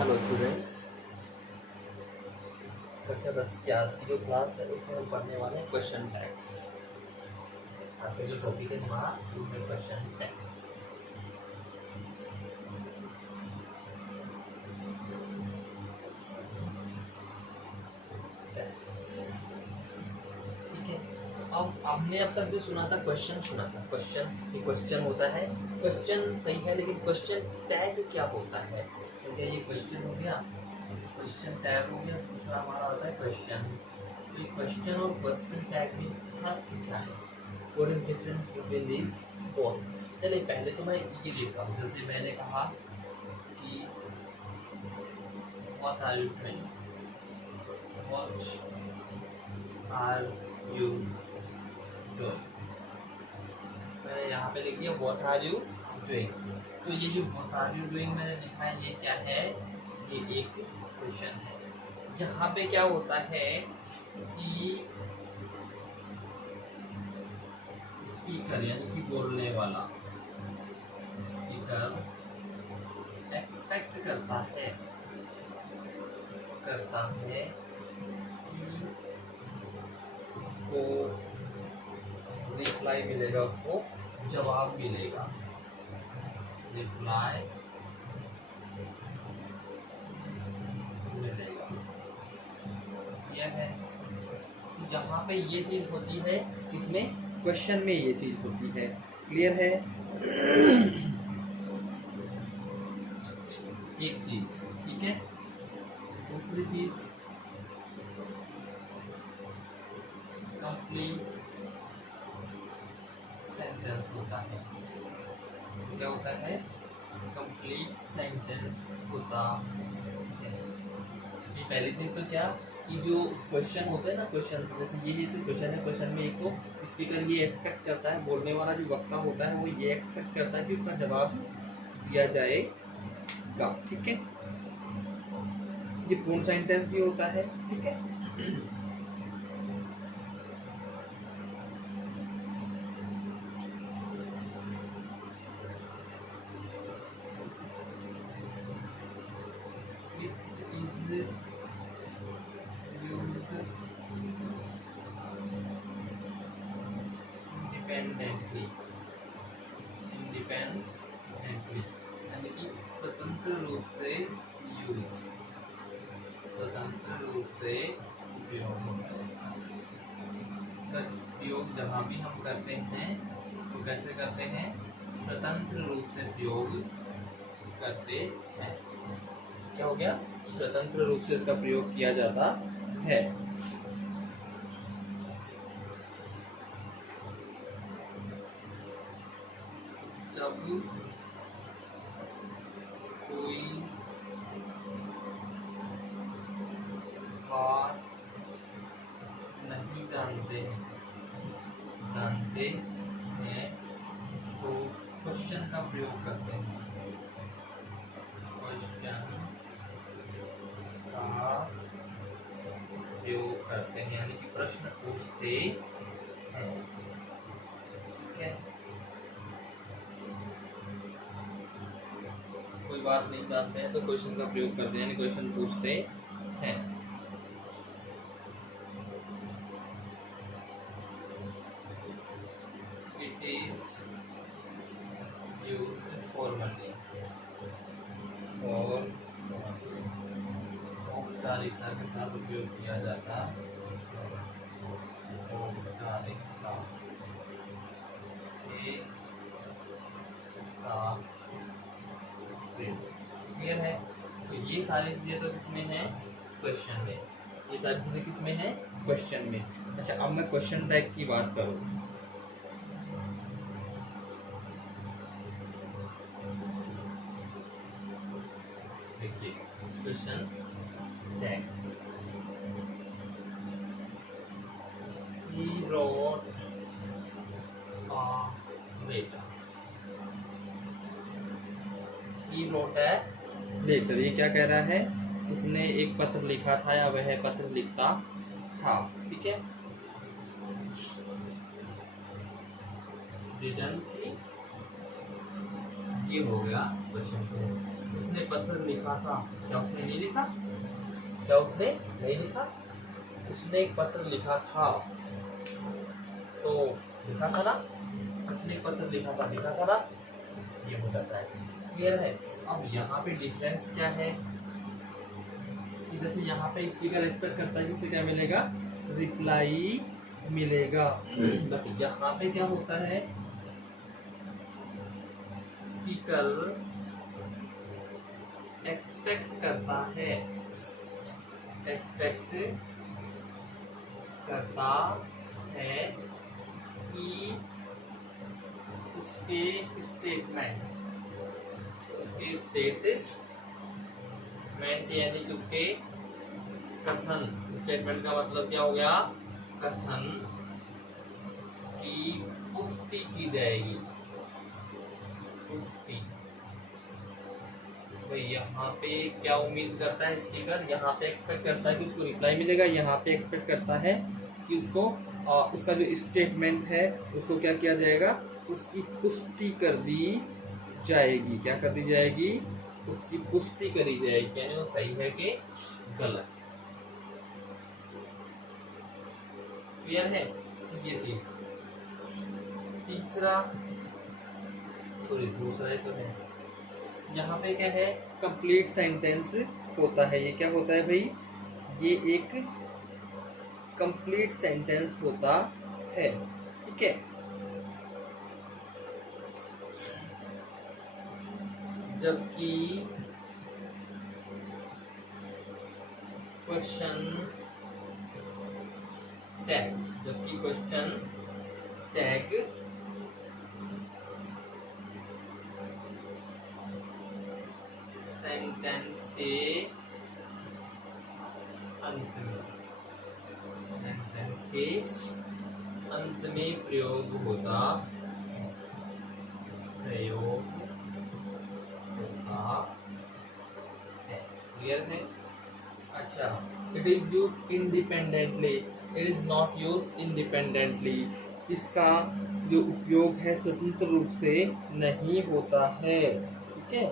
Hello students, कक्षा 10 की आज की जो क्लास है उसमें हम पढ़ने वाले हैं क्वेश्चन टैग्स। आज का जो टॉपिक है हमारा उसमें क्वेश्चन टैग्स। ठीक है, अब आपने अब तक जो सुना था क्वेश्चन सुना था। क्वेश्चन होता है, क्वेश्चन सही है, लेकिन क्वेश्चन टैग क्या होता है? क्योंकि ये क्वेश्चन हो गया, क्वेश्चन टैग हो गया, दूसरा हमारा होता है क्वेश्चन। तो क्वेश्चन और क्वेश्चन टैग में फर्क क्या है? What is difference between these both? चलिए पहले तो मैं ये देखता हूँ। जैसे मैंने कहा कि what are you doing, what are you doing, मैंने यहाँ पे लिख दिया व्हाट आर यू डूइंग। तो ये जो व्हाट आर यू डूइंग मैंने लिखा है, ये क्या है? ये एक क्वेश्चन है। यहाँ पे क्या होता है कि स्पीकर यानी कि बोलने वाला स्पीकर एक्सपेक्ट करता है कि उसको रिप्लाई मिलेगा, उसको जवाब मिलेगा, रिप्लाई मिलेगा। यह है, यहाँ पे ये चीज होती है, इसमें क्वेश्चन में ये चीज होती है। क्लियर है? एक चीज, ठीक है। दूसरी चीज कंप्लीट सेंटेंस होता है। क्या होता है? कंप्लीट सेंटेंस होता है। ये पहली चीज तो क्या कि जो क्वेश्चन होते हैं ना, क्वेश्चन जैसे ये तो क्वेश्चन है। क्वेश्चन में एक तो स्पीकर ये एक्सपेक्ट करता है, बोलने वाला जो वक्ता होता है वो ये एक्सपेक्ट करता है कि उसका जवाब दिया जाएगा। ठीक है, ये पूर्ण सेंटेंस भी होता है। ठीक है, इंडिपेंडेंटली यानी कि स्वतंत्र रूप से यूज, स्वतंत्र रूप से उपयोग होता है इसका। उपयोग जहाँ भी हम करते हैं तो कैसे करते हैं? स्वतंत्र रूप से प्रयोग करते हैं। क्या हो गया? स्वतंत्र रूप से इसका प्रयोग किया जाता है। जब कोई बात नहीं जानते हैं तो क्वेश्चन का प्रयोग करते हैं। क्वेश्चन का प्रयोग करते हैं यानी कि प्रश्न पूछते हैं। ठीक है, कोई बात नहीं जानते हैं तो क्वेश्चन का प्रयोग करते हैं यानी क्वेश्चन पूछते हैं। इट इज यूज्ड फॉर्मली और औपचारिकता के साथ उपयोग किया जाता है। औपचारिकता के साथ क्लियर है? तो ये सारी चीजें तो किसमें है? क्वेश्चन में। ये सारी चीजें किसमें है? क्वेश्चन में। अच्छा, अब मैं क्वेश्चन टैग की बात करूं। देखिए question tag, he wrote a letter, he wrote a letter. ये क्या कह रहा है? उसने एक पत्र लिखा था या वह पत्र लिखता था। ठीक है, didn't he, ये हो गया क्वेश्चन पे उसने पत्र लिखा था, क्या उसने नहीं लिखा? क्या उसने नहीं लिखा? उसने एक पत्र लिखा था, तो लिखा था ना, उसने एक पत्र लिखा था ना, ये हो जाता है। क्लियर है? अब यहाँ पे डिफरेंस क्या है कि जैसे यहाँ पे स्पीकर एक्सपेक्ट करता है कि उसे क्या मिलेगा? रिप्लाई मिलेगा। बट यहाँ पे क्या होता है, स्पीकर एक्सपेक्ट करता है कि उसके स्टेटमेंट यानी कि उसके कथन, स्टेटमेंट का मतलब क्या हो गया? कथन की पुष्टि की जाएगी। पुष्टि तो यहाँ पे क्या उम्मीद करता है स्पीकर? यहाँ पे एक्सपेक्ट करता है कि उसको रिप्लाई मिलेगा, यहाँ पे एक्सपेक्ट करता है कि उसको उसका जो स्टेटमेंट है उसको क्या किया जाएगा? उसकी पुष्टि कर दी जाएगी। क्या कर दी जाएगी? उसकी पुष्टि करी जाएगी, यानी वो सही है कि गलत। क्लियर है ये चीज? दूसरा तो है, यहाँ पे क्या है? कंप्लीट सेंटेंस होता है। ये क्या होता है भाई? ये एक कंप्लीट सेंटेंस होता है। ठीक है? जबकि क्वेश्चन टैग सेंटेंस के अंत में प्रयोग होता है। क्लियर है? अच्छा, it is use independently, it is not use independently. इसका जो उपयोग है स्वतंत्र रूप से नहीं होता है। ठीक है?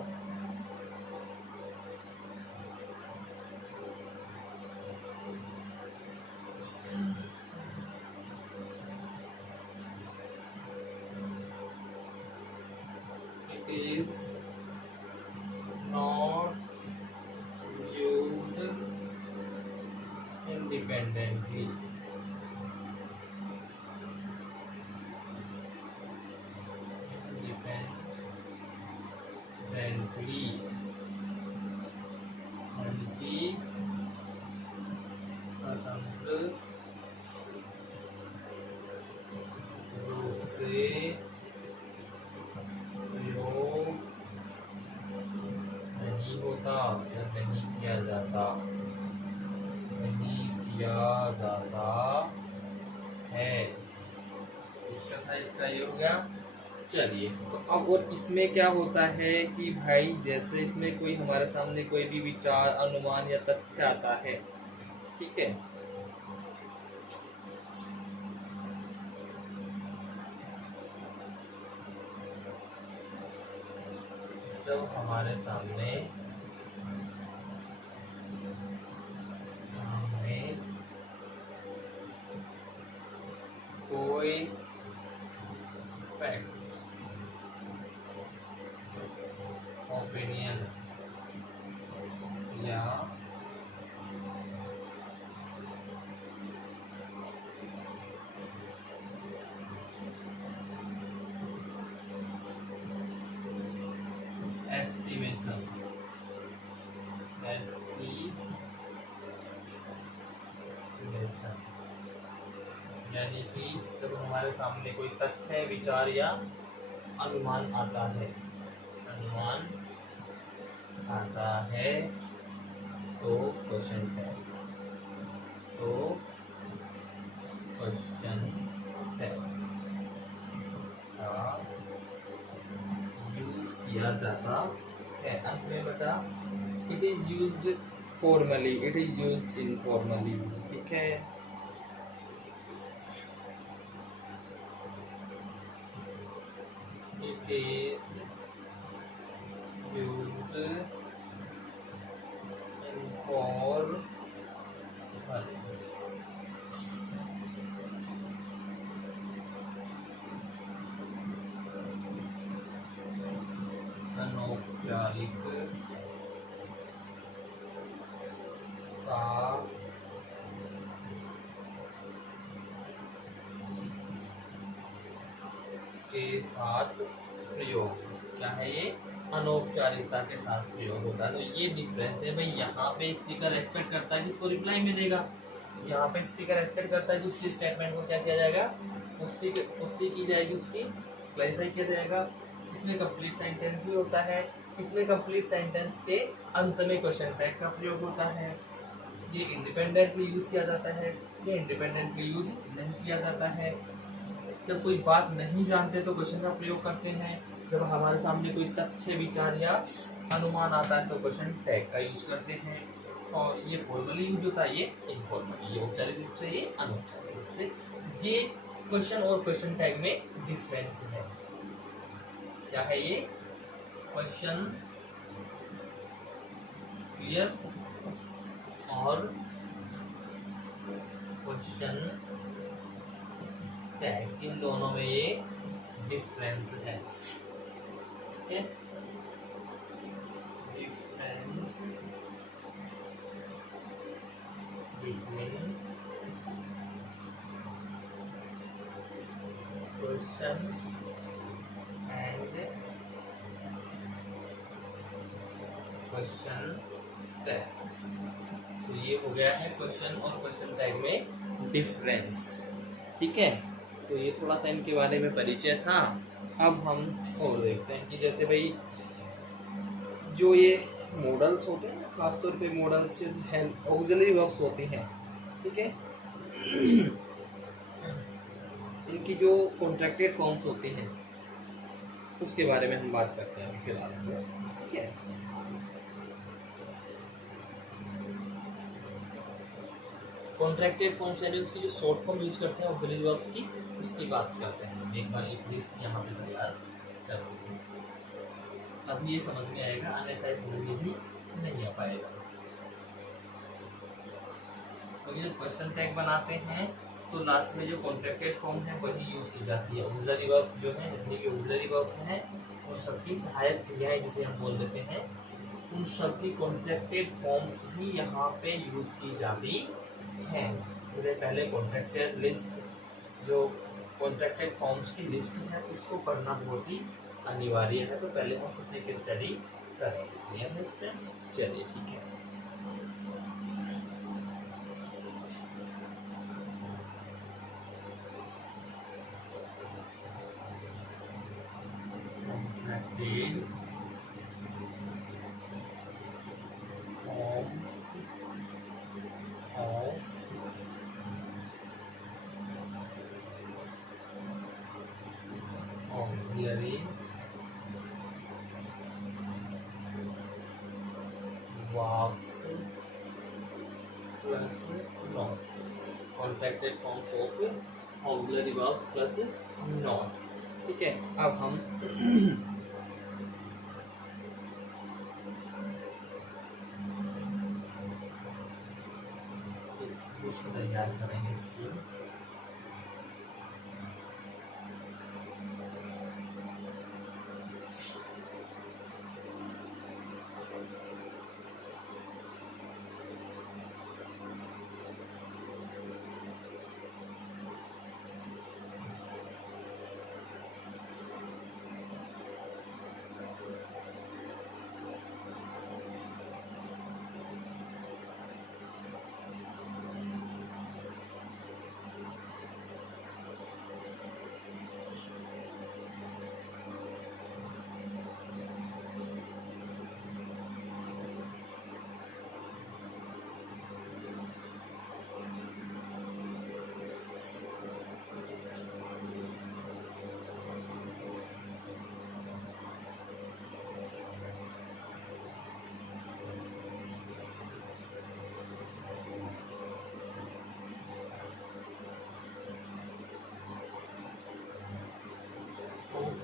Is not used independently. उनकी स्वतंत्र रूप से प्रयोग नहीं होता या नहीं किया जाता है। इसका ये हो गया। चलिए, तो अब और इसमें क्या होता है कि भाई जैसे इसमें कोई हमारे सामने कोई भी विचार, अनुमान या तथ्य आता है, ठीक है, जब हमारे सामने कोई फैक्ट, ओपिनियन या एस्टिमेशन यानी कि जब हमारे सामने कोई तथ्य, विचार या अनुमान आता है तो क्वेश्चन है, यूज किया जाता है। अंत में बचा it is used formally, it is used informally. ठीक है? It is इन्फॉर्मल अनौपचारिकता के साथ प्रयोग, क्या है ये, अनौपचारिकता के साथ प्रयोग होता है। तो ये डिफरेंस है भाई। यहाँ पे स्पीकर एक्सपेक्ट करता है कि उसको रिप्लाई मिलेगा, यहाँ पे स्पीकर एक्सपेक्ट करता है कि उसकी स्टेटमेंट को क्या किया जाएगा, उसकी की जाएगी, उसकी क्लैरिफाई किया जाएगा। इसमें कंप्लीट सेंटेंस भी होता है। इसमें कंप्लीट सेंटेंस के अंत में क्वेश्चन टैग का प्रयोग होता है। ये इंडिपेंडेंटली यूज किया जाता है, ये इंडिपेंडेंटली यूज नहीं किया जाता है। जब कोई बात नहीं जानते तो क्वेश्चन का प्रयोग करते हैं। जब हमारे सामने कोई तथ्य, विचार या अनुमान आता है तो क्वेश्चन टैग का यूज करते हैं। और ये फॉर्मली यूज होता है, ये इनफॉर्मली, ये औपचारिक रूप से, ये अनौपचारिक रूप से। ये क्वेश्चन और क्वेश्चन टैग में डिफरेंस है। क्या है ये, क्वेश्चन क्लियर और क्वेश्चन टैग, इन दोनों में ये डिफरेंस है। Okay, difference between question and question tag. तो ये हो गया है क्वेश्चन और क्वेश्चन टैग में डिफरेंस। ठीक है, तो ये थोड़ा सा इनके बारे में परिचय था। अब हम और देखते हैं कि जैसे भाई जो ये मॉडल्स होते हैं, खासतौर पे मॉडल्स ऑक्सिलरी वर्ब्स होते हैं, ठीक है, इनकी जो कॉन्ट्रैक्टेड फॉर्म्स होती हैं उसके बारे में हम बात करते हैं फिलहाल। ठीक है, कॉन्ट्रैक्टेड फॉर्म्स यानी उसकी जो शॉर्ट फॉर्म यूज करते हैं ऑक्सिलरी वर्ब्स की, उसकी बात करते हैं। एक बार एक लिस्ट यहाँ पे तैयार कर, तब ये समझ में आएगा, अन्यथा समझ में भी नहीं आ पाएगा। तो ये क्वेश्चन टैग बनाते हैं तो लास्ट में जो कॉन्ट्रैक्टेड फॉर्म है वही यूज की जाती है। ऑक्सिलरी वर्ब जो है, जितनी भी ऑक्सिलरी वर्ब हैं और सबकी सहायक क्रियाएं जिसे हम बोल देते हैं, उन सबकी कॉन्ट्रैक्टेड फॉर्म्स भी यहाँ पे यूज की जाती हैं। इसलिए पहले कॉन्ट्रैक्टेड लिस्ट, जो कॉन्ट्रैक्टेड फॉर्म्स की लिस्ट है, उसको पढ़ना बहुत ही अनिवार्य है। तो पहले हम उसी की स्टडी करेंगे फ्रेंड्स। चलिए ठीक है, auxiliary verbs plus not, contracted forms of auxiliary verbs plus not। ठीक है, अब हम इसको तैयार करेंगे इसकी।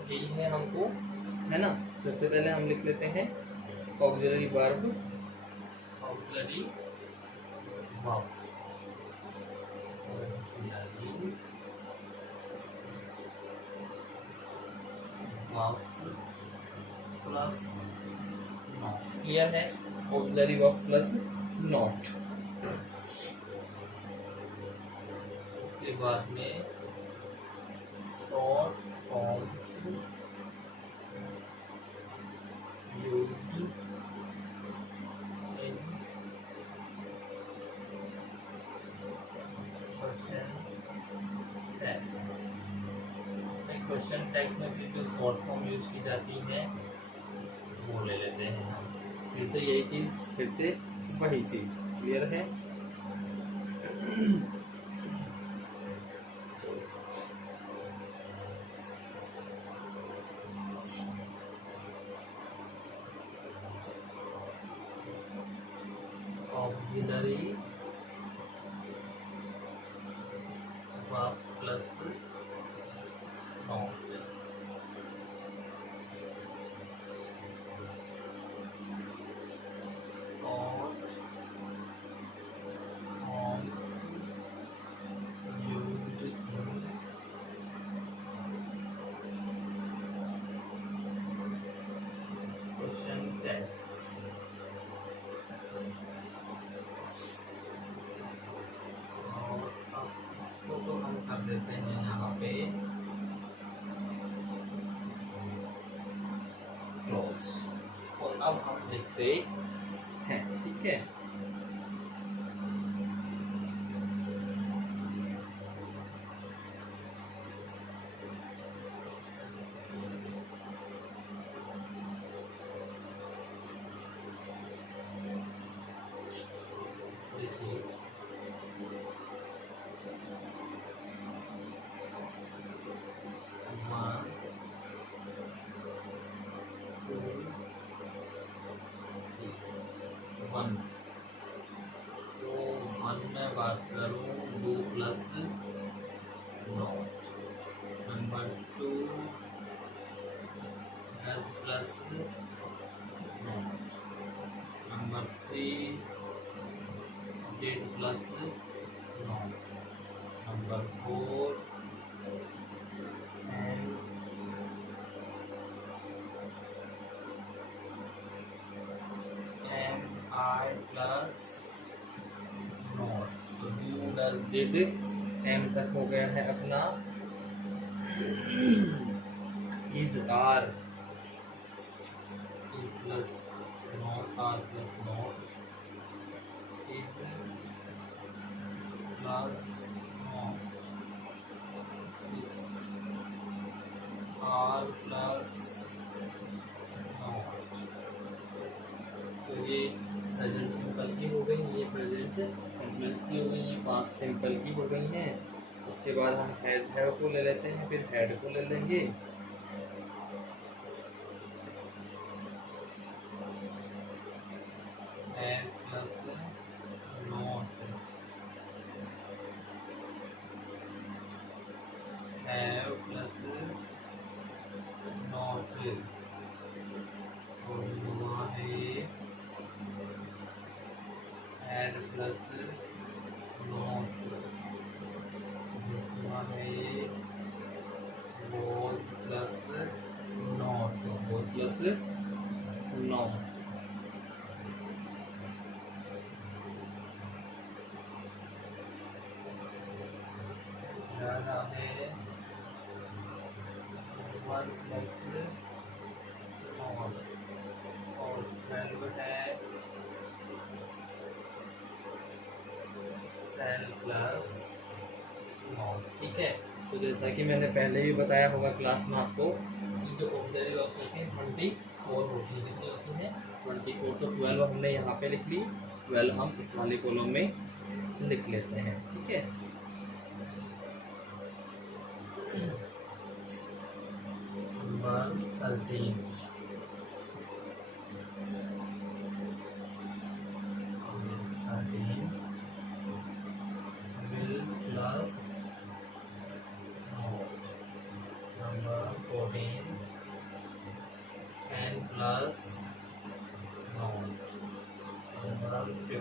यही है हमको, है ना। सबसे पहले हम लिख लेते हैं auxiliary verb, auxiliary verbs, auxiliary verbs plus not. Clear है? Auxiliary verb plus not. उसके बाद में short forms used in question tags. Question tags में फिर जो शॉर्ट फॉर्म यूज की जाती है वो ले लेते हैं हम। फिर से यही चीज, फिर से वही चीज। क्लियर है? Auxiliary verbs plus not. देते हैं यहाँ पे क्लोज। और अब हम देखते हैं, ठीक है? देखिए वन, तो वन में बात करूँ 2 plus not. Number 2 is plus not. Number 3 date plus not. Number 4 I plus not. तो डू डज डिड एम तक हो गया है अपना। Is are, is plus not, are plus not, is plus not, 6 are plus not. तो ये present simple की हो गई, ये प्रेजेंट कंटिन्यूअस की हो गई, ये पास्ट सिंपल की हो गई हैं। उसके बाद हम हैज हैव को ले लेते हैं, फिर हैड को ले लेंगे। Has plus not, have plus not, और हुआ है हैड प्लस नॉट, दूसरा है was plus not, was plus not. ज़्यादा है 1 प्लस नॉट, और 12 है सेल प्लस नॉट। ठीक है? तो जैसा कि मैंने पहले भी बताया होगा क्लास में आपको कि जो ऑक्सिलरी वर्ब्स होते हैं 24 होती है। कितनी होती है? 24। तो 12 हमने यहाँ पे लिख ली, 12 हम इस वाले कॉलम में लिख लेते हैं। ठीक है? Number 13 will plus not. Number 14 and plus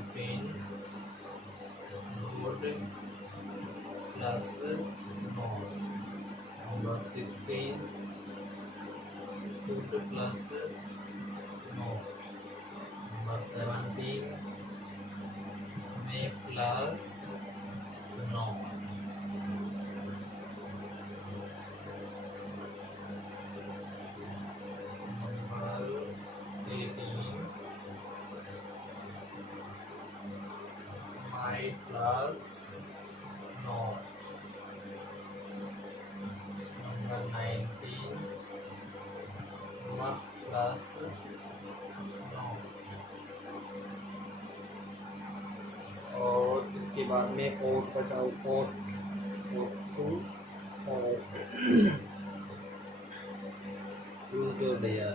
14 would plus not. Number 16 would plus not. Number 17 में plus not. Plus not. Number 19 must plus not. और इसके बाद में ओट बचाओ, ओट टू और टू दिया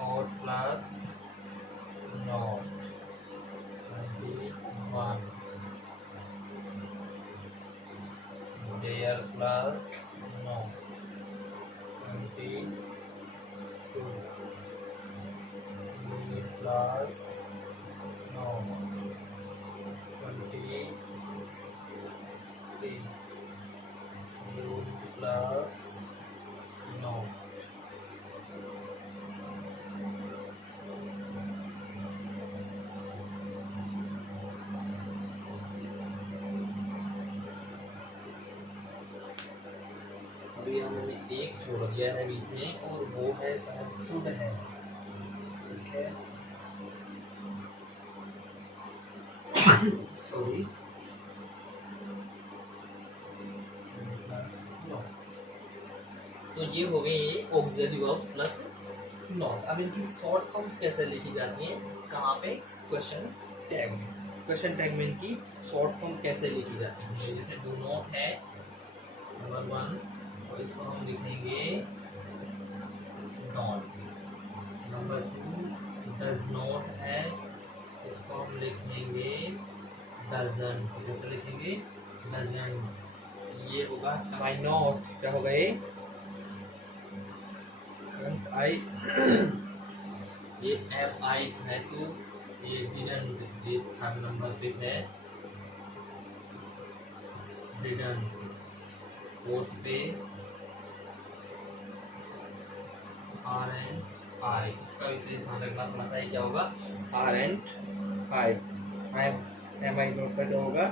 और plus not 21 there plus not 22 plus not 23 plus not अभी हमने एक छोड़ दिया है बीच में और वो है शायद शुड है, ठीक है, सॉरी तो ये हो गए ऑक्सिलरी वर्ब्स प्लस नॉट। अब इनकी शॉर्ट फॉर्म्स कैसे लिखी जाती हैं, कहाँ पे, क्वेश्चन टैग में। क्वेश्चन टैग में इनकी शॉर्ट फॉर्म कैसे लिखी जाती है, जैसे डू नॉट है नंबर 1 और इसको हम लिखेंगे नॉट। नंबर 2 डज नॉट है, इसको हम लिखेंगे डजंट। कैसे लिखेंगे, डजंट। ये होगा आई नॉट, क्या होगा ये आई ये एम आई है तो ये डिडंट, ये थर्ड नंबर पे है डिडंट। फोर्थ पे आर एंड आई, इसका विशेष ध्यान रखना थोड़ा सा, क्या होगा are and I, am I not का जो होगा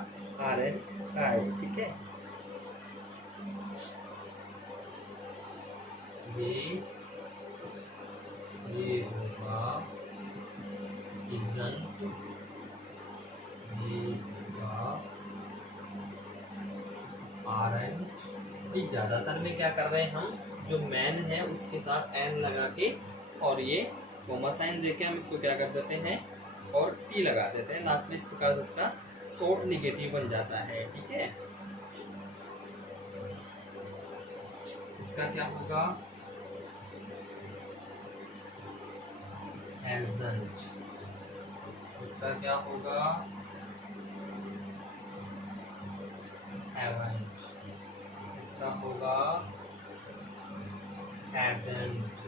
आर एंड आई, ठीक है। ये होगा isn't, ये होगा aren't। ज्यादातर में क्या कर रहे हैं हम, जो मैन है उसके साथ एन लगा के और ये कॉमा साइन देके हम इसको क्या कर देते हैं और टी लगा देते हैं लास्ट में, इस प्रकार से इसका शॉर्ट नेगेटिव बन जाता है, ठीक है। इसका क्या होगा hasn't, इसका क्या होगा haven't, इसका होगा hadn't,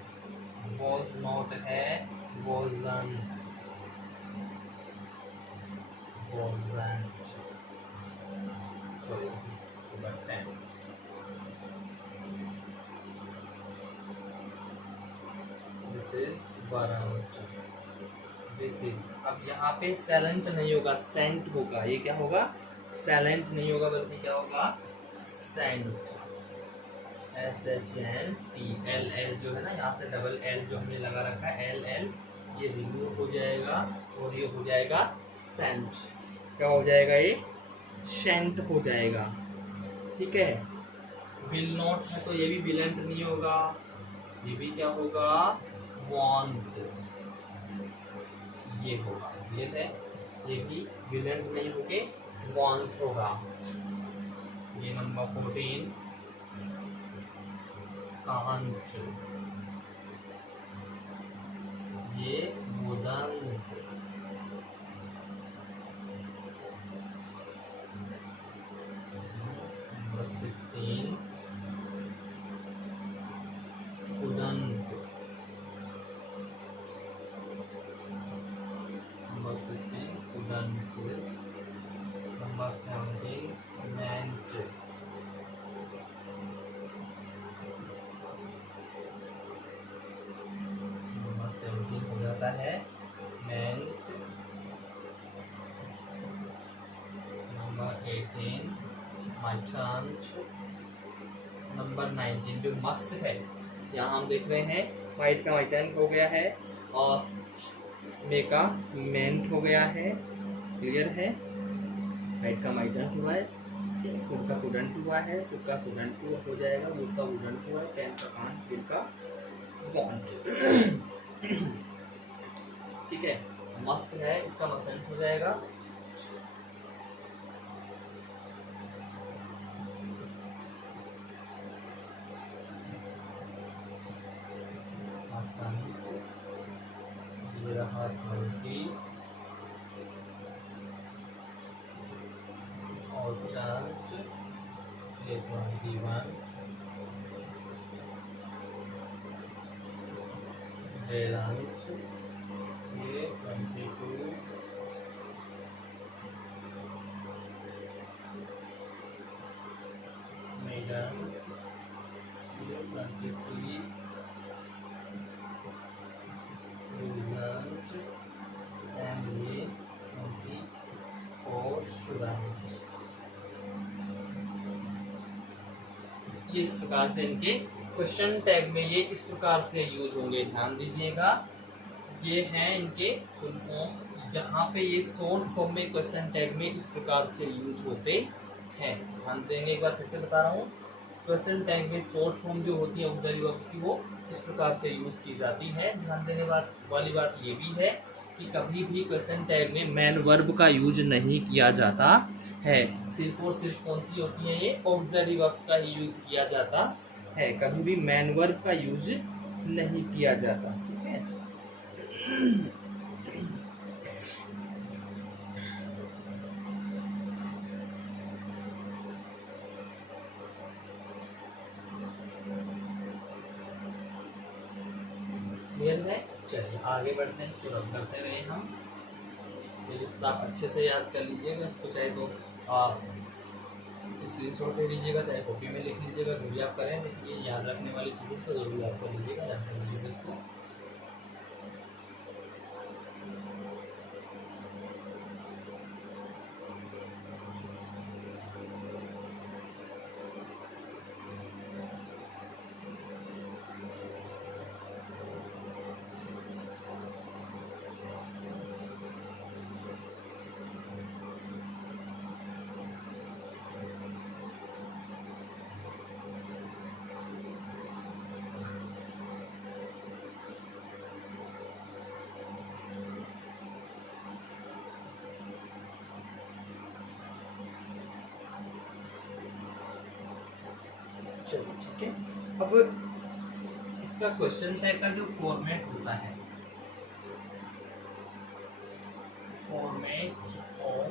was not है wasn't, sorry but 10। This is weren't, this is। अब यहाँ पे सैलेंट नहीं होगा, सेंट होगा। ये क्या होगा, सैलेंट नहीं होगा बल्कि क्या होगा सेंट, SHNT। एल एल जो है ना, यहाँ से डबल एल जो हमने लगा रखा है, एल एल ये रिमूव हो जाएगा और ये हो जाएगा सेंट। क्या हो जाएगा, ये सेंट हो जाएगा, ठीक है। विल नॉट है तो ये भी विलेंट नहीं होगा, ये भी क्या होगा want, ये होगा ये है, ये भी विलेंट नहीं होके want होगा। ये नंबर 14 can't, ये wouldn't, नंबर 17 meant, नंबर 17 हो जाता है meant, number 18 my chance, number 19 जो मस्ट है, यहाँ हम देख रहे हैं वाइट का माइटेंट हो गया है और मे का मेंट हो गया है, क्लियर है। वाइट का माइटेंट हुआ है, फूड का वुडेंट हुआ है, सुड का सुडेंट हो जाएगा, वुड का वुडेंट हुआ है, पेन का कांट, फिर का वॉन्ट। ठीक है, मस्ट है, इसका मसेंट हो जाएगा। ये रहा 20 और चार्ज ये 21, लंच ये 22, मैडम ये 23, रिजल्ट एंड ये 24 स्टूडेंट। ये इस प्रकार से इनके क्वेश्चन टैग में ये इस प्रकार से यूज होंगे, ध्यान दीजिएगा। ये हैं इनके फुल फॉर्म, जहाँ पे ये शॉर्ट फॉर्म में क्वेश्चन टैग में इस प्रकार से यूज होते हैं। ध्यान देंगे, एक बार फिर से बता रहा हूँ, क्वेश्चन टैग में शॉर्ट फॉर्म जो होती है ऑक्सिलरी वर्ब्स की वो इस प्रकार से यूज की जाती है। ध्यान देने वाली बात ये भी है कि कभी भी क्वेश्चन टैग में मैन वर्ब का यूज नहीं किया जाता है, सिर्फ और सिर्फ कौन सी होती है ये ऑक्सिलरी वर्ब्स का ही यूज किया जाता है, कभी भी मैन वर्ब का यूज नहीं किया जाता। ठीक है, क्लियर है। चलिए आगे बढ़ते हैं, इसको रब करते रहे हम। तो इसको आप अच्छे से याद कर लीजिएगा, इसको चाहे तो आप स्क्रीनशॉट ले लीजिएगा, चाहे कॉपी में लिख लीजिएगा, जो भी आप करें, लेकिन ये याद रखने वाली चीज़ इसको जरूर याद कर लीजिएगा, याद कर लीजिएगा इसको। चलो ठीक है, अब इसका क्वेश्चन टैग का जो फॉर्मेट होता है, format of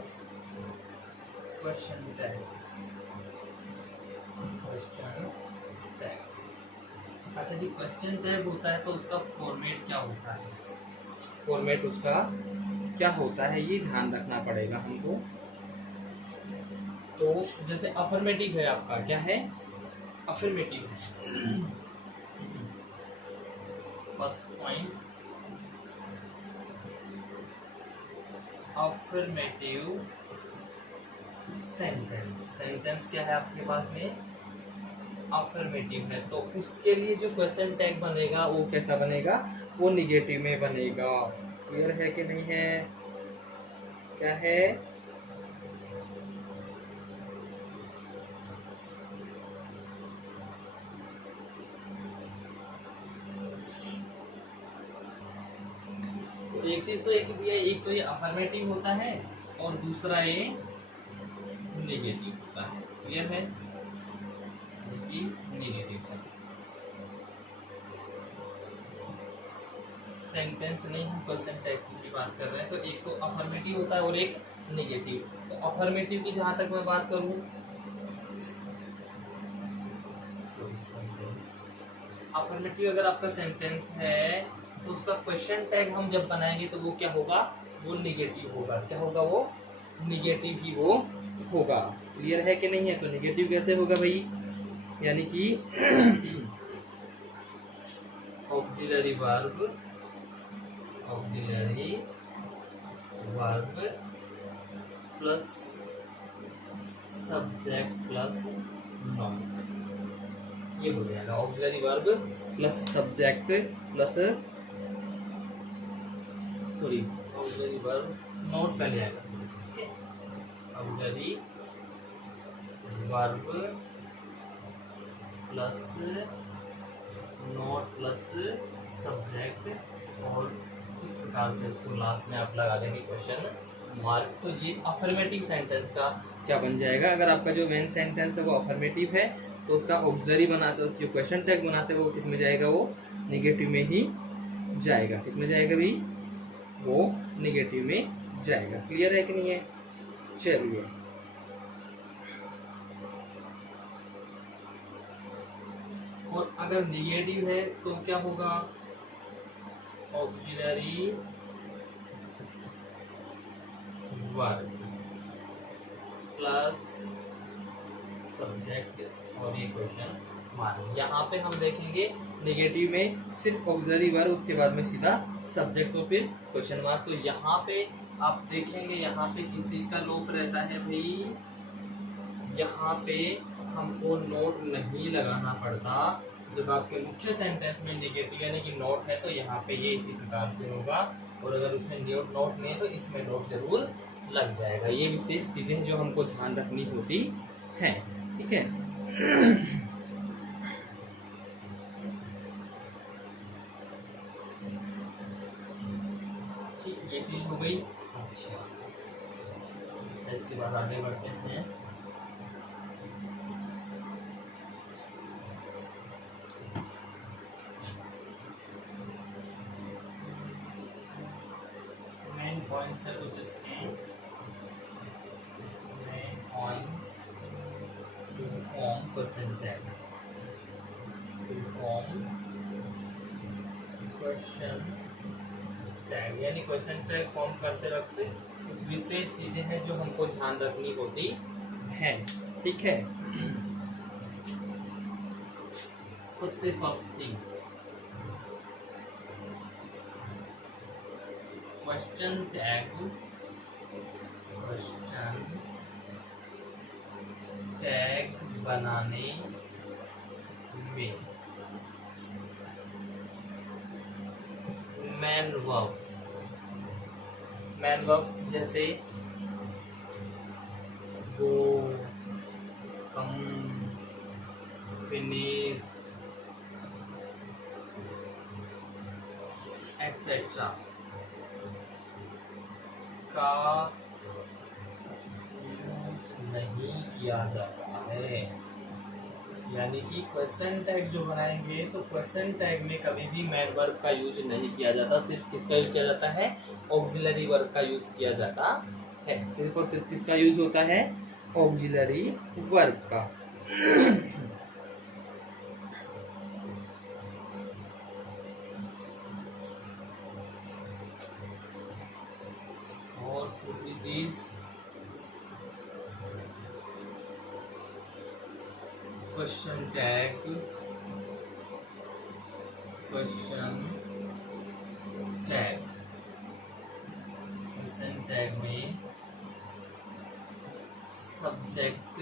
question tags, question tags. अच्छा जी, क्वेश्चन टैग होता है तो उसका फॉर्मेट क्या होता है, फॉर्मेट उसका क्या होता है ये ध्यान रखना पड़ेगा हमको। तो जैसे अफर्मेटिव है, आपका क्या है, अफर्मेटिव है। First point, affirmative sentence, sentence क्या है आपके पास में, अफर्मेटिव है, तो उसके लिए जो क्वेश्चन टैग बनेगा वो कैसा बनेगा, वो निगेटिव में बनेगा। क्लियर है कि नहीं है, क्या है, एक चीज तो एक दिया, एक तो ये अफर्मेटिव होता है और दूसरा ये नेगेटिव होता है। क्लियर है, नेगेटिव सेंटेंस नहीं, हम क्वेश्चन टाइप की बात कर रहे हैं, तो एक तो अफर्मेटिव होता है और एक नेगेटिव। तो अफर्मेटिव की जहां तक मैं बात करूं, अफर्मेटिव अगर आपका सेंटेंस है तो उसका क्वेश्चन टैग हम जब बनाएंगे तो वो क्या होगा, वो निगेटिव होगा। क्या होगा, वो निगेटिव ही वो होगा। क्लियर है कि नहीं है? तो नेगेटिव कैसे होगा भाई? यानी कि auxiliary verb plus subject plus noun, ये हो जाएगा auxiliary verb plus subject plus auxiliary verb note पहले आएगा, ठीक है, auxiliary verb plus note plus subject, और इस प्रकार से इसको लास्ट में आप लगा देंगे क्वेश्चन मार्क। तो ये अफर्मेटिव सेंटेंस का क्या बन जाएगा? अगर आपका जो मेन सेंटेंस है वो अफर्मेटिव है तो उसका ऑक्सिलरी बनाते, जो क्वेश्चन टैग बनाते हैं वो किस में जाएगा? वो नेगेटिव में ही जाएगा। किस में जाएगा भाई? वो नेगेटिव में जाएगा। क्लियर है कि नहीं है? चलिए, और अगर नेगेटिव है तो क्या होगा? ऑक्सिलरी वर्ब प्लस सब्जेक्ट और ये क्वेश्चन मार्क। यहाँ पे हम देखेंगे नेगेटिव में सिर्फ ऑक्सिलरी वर्ब, उसके बाद में सीधा सब्जेक्ट और फिर क्वेश्चन मार्क। तो यहाँ पे आप देखेंगे यहाँ पे किस चीज का लोप रहता है भाई? यहाँ पे हमको नोट नहीं लगाना पड़ता। जब आपके मुख्य सेंटेंस में नेगेटिव यानी कि नोट है तो यहाँ पे ये इसी प्रकार से होगा, और अगर उसमें नोट नहीं है तो इसमें नोट जरूर लग जाएगा। ये विशेष चीजें जो हमको ध्यान रखनी होती हैं, ठीक है। ठीक, ये चीज हो गई। अच्छा, इसके बाद आगे बढ़ते हैं। मेन पॉइंट्स है कुछ इसके, main points to form question tag, to form question tag, यानी क्वेश्चन टैग फॉर्म करते वक्त कुछ विशेष चीजें हैं जो हमको ध्यान रखनी होती है, ठीक है। सबसे फर्स्ट थिंग, क्वेश्चन टैग बनाने में मैन वर्ब्स जैसे गो, कम, फिनिश एक्सेट्रा का यूज नहीं किया जाता है। यानी कि क्वेश्चन टैग जो बनाएंगे तो क्वेश्चन टैग में कभी भी मैन वर्ब का यूज नहीं किया जाता, सिर्फ किसका यूज किया जाता है? ऑक्सिलरी वर्ब का यूज किया जाता है। सिर्फ और सिर्फ किसका यूज होता है? ऑक्सिलरी वर्ब का। और दूसरी चीज, क्वेश्चन टैग में सब्जेक्ट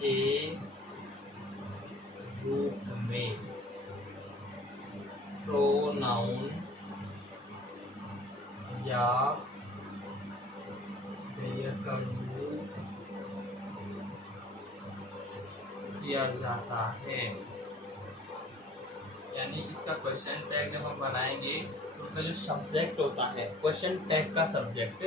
के रूप में प्रोनाउन या वेहिकल यूज किया जाता है। यानी इसका क्वेश्चन टैग जब हम बनाएंगे तो उसका जो सब्जेक्ट होता है, क्वेश्चन टैग का सब्जेक्ट,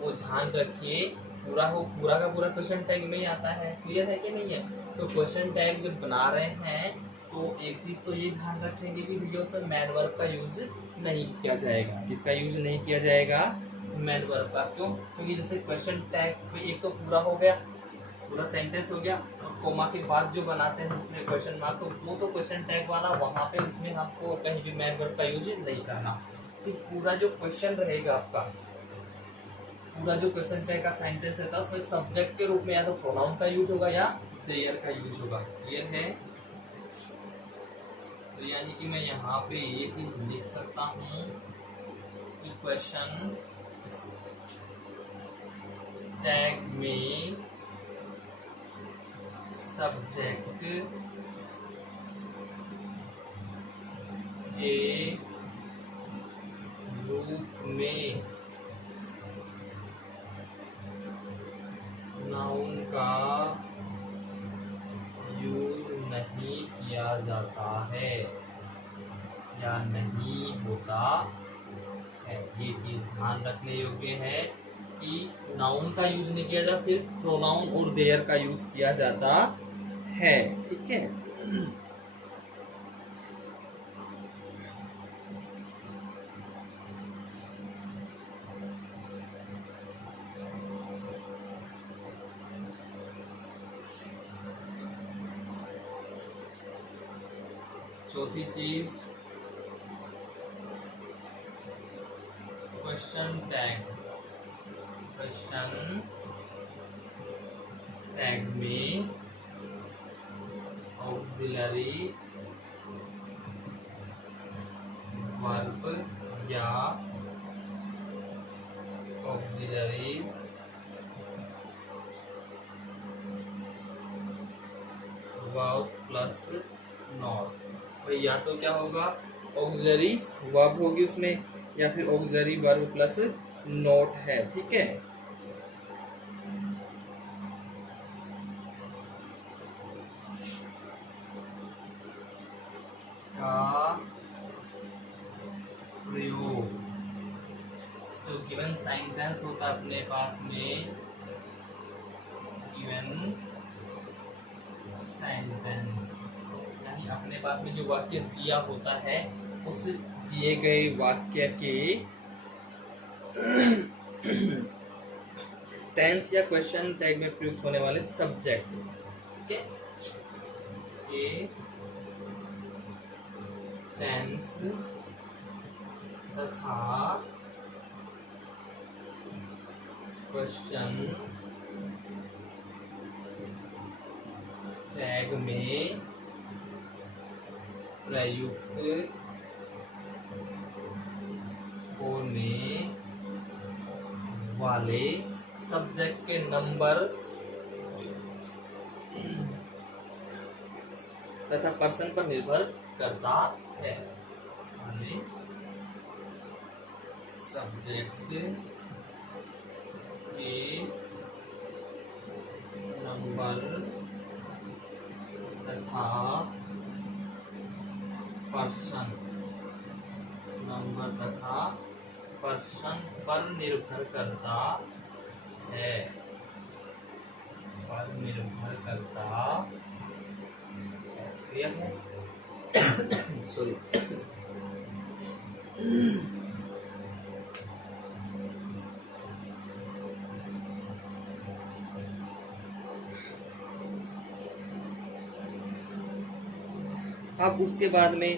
वो ध्यान रखिए पूरा का पूरा क्वेश्चन टैग में ही आता है। क्लियर है कि नहीं है? तो क्वेश्चन टैग जब बना रहे हैं तो एक चीज तो ये ध्यान रखेंगे कि भैया उसमें मैन वर्ब का यूज नहीं किया जाएगा। किसका यूज नहीं किया जाएगा? मैन वर्ब का। क्यों? क्योंकि जैसे क्वेश्चन टैग में एक तो पूरा हो गया, पूरा सेंटेंस हो गया, और कोमा के बाद जो बनाते हैं जिसमें क्वेश्चन मार्क, तो वो तो क्वेश्चन टैग वाला, वहां पे उसमें आपको कहीं भी मैन वर्ब का यूज नहीं करना। फिर पूरा जो क्वेश्चन रहेगा आपका, पूरा जो क्वेश्चन टैग का सेंटेंस रहता है उसमें सब्जेक्ट के रूप में या तो प्रोनाउन का यूज होगा या देयर का यूज होगा। क्लियर है? तो यानी कि मैं यहाँ पे ये चीज लिख सकता हूँ कि क्वेश्चन टैग में सब्जेक्ट के रूप में नाउन का यूज नहीं किया जाता है या नहीं होता है। ये चीज ध्यान रखने योग्य है कि नाउन का यूज नहीं किया जाता, सिर्फ प्रोनाउन और देयर का यूज किया जाता है। ठीक है? चौथी चीज, क्वेश्चन टैग में ऑक्सिलरी वर्ब या ऑक्सिलरी वर्ब प्लस नॉट, भाई या तो क्या होगा, ऑक्सिलरी वर्ब होगी उसमें या फिर ऑक्सिलरी वर्ब प्लस नोट है। ठीक है? का प्रयोग जो गिवन सेंटेंस होता है अपने पास में, गिवन सेंटेंस यानी अपने पास में जो वाक्य दिया होता है उस दिए गए वाक्य के टेंस या क्वेश्चन टैग में प्रयुक्त होने वाले सब्जेक्ट के टेंस तथा क्वेश्चन टैग में प्रयुक्त होने वाले सब्जेक्ट के नंबर तथा पर्सन पर निर्भर करता है। सब्जेक्ट के नंबर तथा पर्सन पर निर्भर करता है। क्लियर है? सॉरी। अब उसके बाद में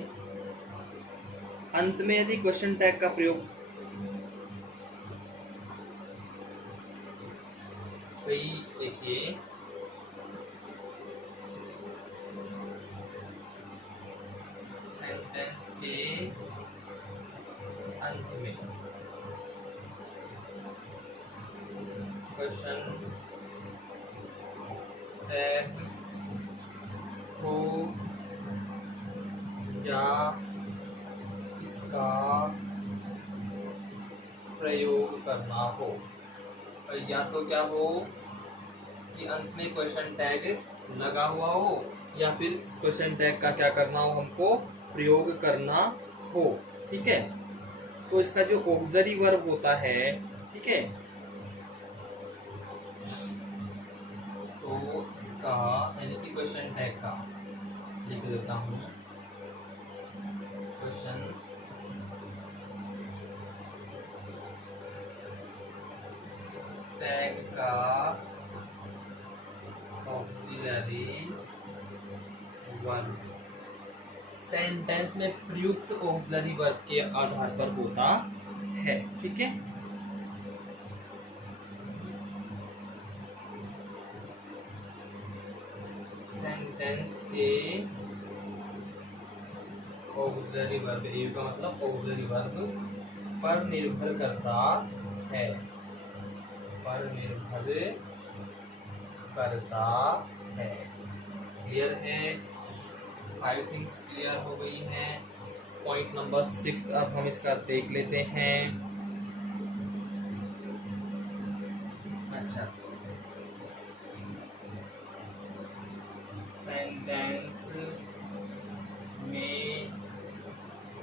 अंत में यदि क्वेश्चन टैग का प्रयोग देखिए, सेंटेंस के अंत में क्वेश्चन टैग हो या इसका प्रयोग करना हो, या तो क्या हो कि अंत में क्वेश्चन टैग लगा हुआ हो या फिर क्वेश्चन टैग का क्या करना हो, हमको प्रयोग करना हो। ठीक है? तो इसका जो ऑक्सिलरी वर्ब होता है, ठीक है, तो इसका यानी कि क्वेश्चन टैग का लिख देता हूँ, क्वेश्चन टैग का ऑक्सिलरी वर्ब सेंटेंस में प्रयुक्त ऑक्सिलरी वर्ब के आधार पर होता है। ठीक है? सेंटेंस के ऑक्सिलरी वर्ब, ए का मतलब ऑक्सिलरी वर्ब पर निर्भर करता है, पर निर्भर करता है। क्लियर है? 5 थिंग्स क्लियर हो गई हैं। पॉइंट नंबर 6 अब हम इसका देख लेते हैं। अच्छा, सेंटेंस में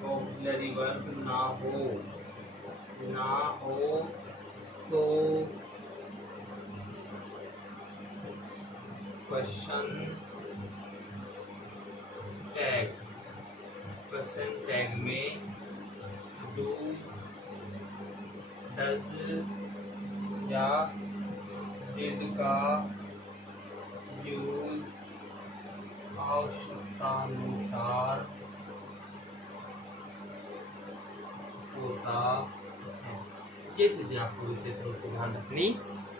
ऑक्सिलरी वर्ब ना हो तो क्वेश्चन टैग में डू, डज या डिड का यूज आवश्यकतानुसार होता है। ये चीजें आपको विशेष रूप से ध्यान रखनी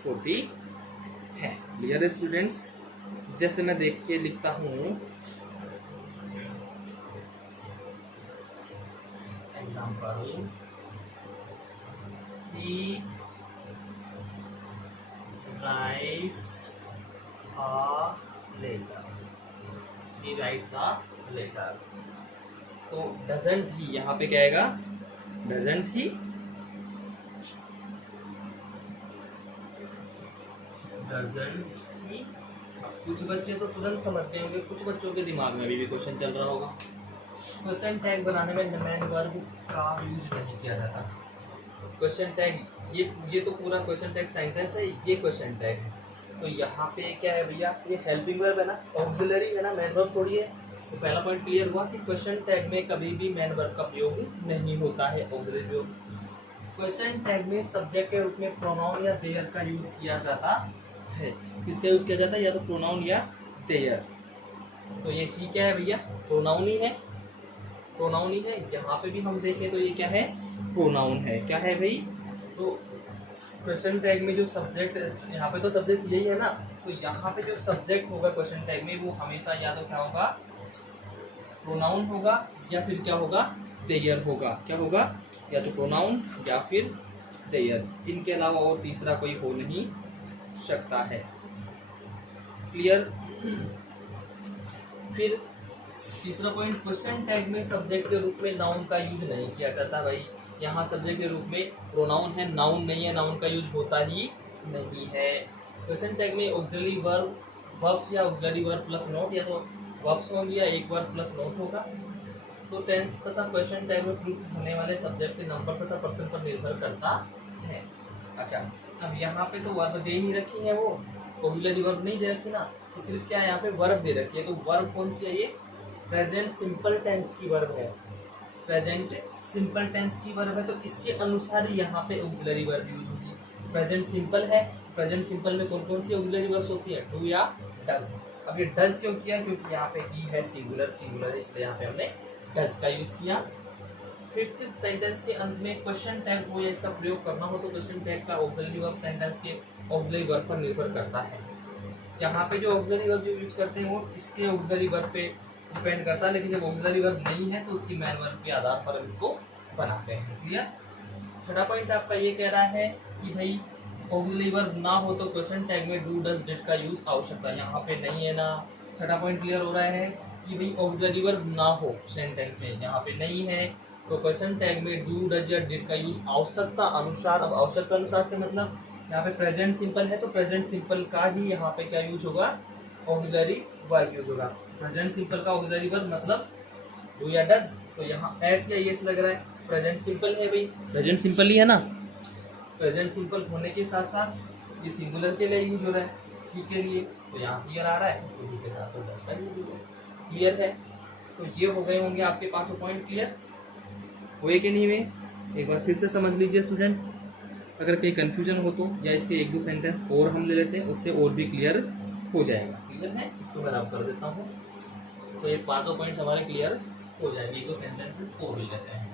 होती है। क्लियर है स्टूडेंट्स? जैसे मैं देख के लिखता हूँ, example, he writes a letter, he writes a letter। तो doesn't ही यहाँ पे क्या आएगा? doesn't ही, कुछ बच्चे तो तुरंत समझ गए होंगे, कुछ बच्चों के दिमाग में अभी भी क्वेश्चन चल रहा होगा। क्वेश्चन टैग बनाने में मैन वर्ब का यूज नहीं किया जाता। क्वेश्चन टैग ये तो पूरा क्वेश्चन टैग सेंटेंस है, ये क्वेश्चन टैग है। तो यहाँ पे क्या है भैया? ये हेल्पिंग वर्ब है ना, ऑक्सिलरी है ना, मैन वर्ब थोड़ी है। तो पहला पॉइंट क्लियर हुआ कि क्वेश्चन टैग में कभी भी मैन वर्ब का प्रयोग नहीं होता है, ऑक्सिलरी प्रयोग। क्वेश्चन टैग में सब्जेक्ट के रूप में प्रोनाउन या देयर का यूज किया जाता है। किसका यूज किया जाता है? या तो प्रोनाउन या देयर। तो ये ही क्या है भैया? प्रोनाउन ही है, प्रोनाउन ही है। यहाँ पे भी हम देखें तो ये क्या है? प्रोनाउन है। क्या है भाई? तो क्वेश्चन टैग में जो सब्जेक्ट, यहाँ पे तो सब्जेक्ट यही है ना, तो यहाँ पे जो सब्जेक्ट होगा क्वेश्चन टैग में वो हमेशा या तो क्या होगा? प्रोनाउन होगा, या फिर क्या होगा? देयर होगा। क्या होगा? या तो प्रोनाउन या फिर देयर। इनके अलावा और तीसरा कोई हो नहीं सकता है। क्लियर? फिर तीसरा पॉइंट, क्वेश्चन टैग में सब्जेक्ट के रूप में नाउन का यूज नहीं किया जाता भाई। यहाँ सब्जेक्ट के रूप में प्रोनाउन है, नाउन नहीं है, नाउन का यूज होता ही नहीं है। क्वेश्चन टैग में ऑक्सिलरी वर्ब, वर्ब्स या ऑक्सिलरी वर्ब प्लस नोट, या तो वर्ब्स होंगे या एक वर्ब प्लस नोट होगा। तो टेंस तथा क्वेश्चन टैग में प्रयुक्त होने वाले सब्जेक्ट के नंबर तथा पर्सन पर निर्भर करता है। अच्छा, अब यहाँ पे तो वर्ब दे ही रखी है, वो ऑक्सिलरी वर्ब नहीं दे रखी ना, तो सिर्फ क्या है यहाँ पे वर्ब दे रखी है। तो वर्ब कौन सी है? ये प्रेजेंट सिंपल टेंस की वर्ब है, प्रेजेंट सिंपल टेंस की वर्ब है। तो इसके अनुसार ही यहाँ पे ऑक्सिलरी वर्ब यूज होगी। प्रेजेंट सिंपल है, प्रेजेंट सिंपल में कौन कौन सी ऑक्सिलरी वर्ब्स होती है? डू या डज। अब ये डज क्यों किया? क्योंकि यहाँ पे ही है सिंगुलर, इसलिए यहाँ पे हमने डज का यूज किया। फिफ्थ सेंटेंस के अंत में क्वेश्चन टैग हो या इसका प्रयोग करना हो तो क्वेश्चन टैग का ऑक्सिलरी वर्ब सेंटेंस के ऑक्सिलरी वर्ब पर निर्भर करता है। यहाँ पे जो ऑक्सिलरी वर्ब जो यूज करते हैं वो इसके ऑक्सिलरी वर्ब पे डिपेंड करता है, लेकिन जब ऑक्सिलरी वर्ब नहीं है तो उसकी मैन वर्ब के आधार पर हम इसको बनाते हैं। क्लियर? छठा पॉइंट आपका ये कह रहा है कि भाई ऑक्सिलरी वर्ब ना हो तो क्वेश्चन टैग में डू, डज, डिड का यूज आवश्यकता यहाँ पे नहीं है ना। छठा पॉइंट क्लियर हो रहा है कि भाई ऑक्सिलरी वर्ब ना हो सेंटेंस में, यहाँ पे नहीं है, तो क्वेश्चन टैग में डू, डज या डिड का यूज आवश्यकता अनुसार। अब आवश्यकता अनुसार से मतलब यहाँ पे प्रेजेंट सिंपल है तो प्रेजेंट सिंपल का ही यहाँ पे क्या यूज होगा? ऑक्सिलरी वर्ब यूज होगा। प्रेजेंट सिंपल का ऑक्सिलरी वर्ब मतलब डू या डज। तो यहाँ एस या यस लग रहा है, प्रेजेंट सिंपल है भाई, प्रेजेंट सिंपल ही है ना। प्रेजेंट सिंपल होने के साथ साथ ये सिंगुलर के लिए यूज हो रहा है, ही के लिए, तो यहाँ क्लियर आ रहा है, तो ही के साथ तो डज का यूज होगा। क्लियर है? तो ये हो गए होंगे आपके पांचों पॉइंट। क्लियर हुए कि नहीं हुए? एक बार फिर से समझ लीजिए स्टूडेंट, अगर कहीं कंफ्यूजन हो तो, या इसके एक दो सेंटेंस और हम ले लेते हैं, उससे और भी क्लियर हो जाएगा। क्लियर है? इसको मैं रब कर देता हूँ, तो ये पांचों पॉइंट हमारे क्लियर हो जाएंगे। एक दो सेंटेंसेस और ले लेते हैं।